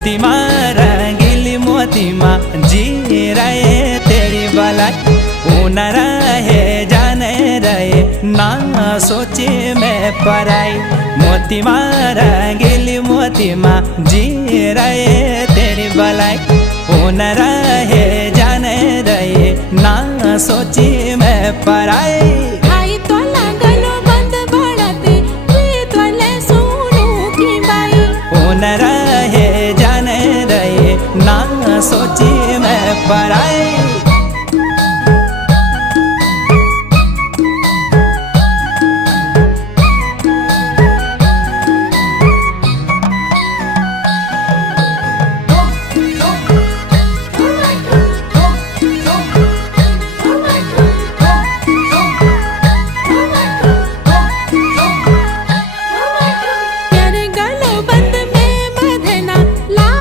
मोतीमा रंगीली मोतीमा जी रहे तेरी भलाई, ऊन रहे जाने रहे ना सोचे मैं पराई। मोतीमा रंगीली मोतीमा जी रहे तेरी भलाई, ऊन रहे जाने रहे ना सोचे मैं पराई।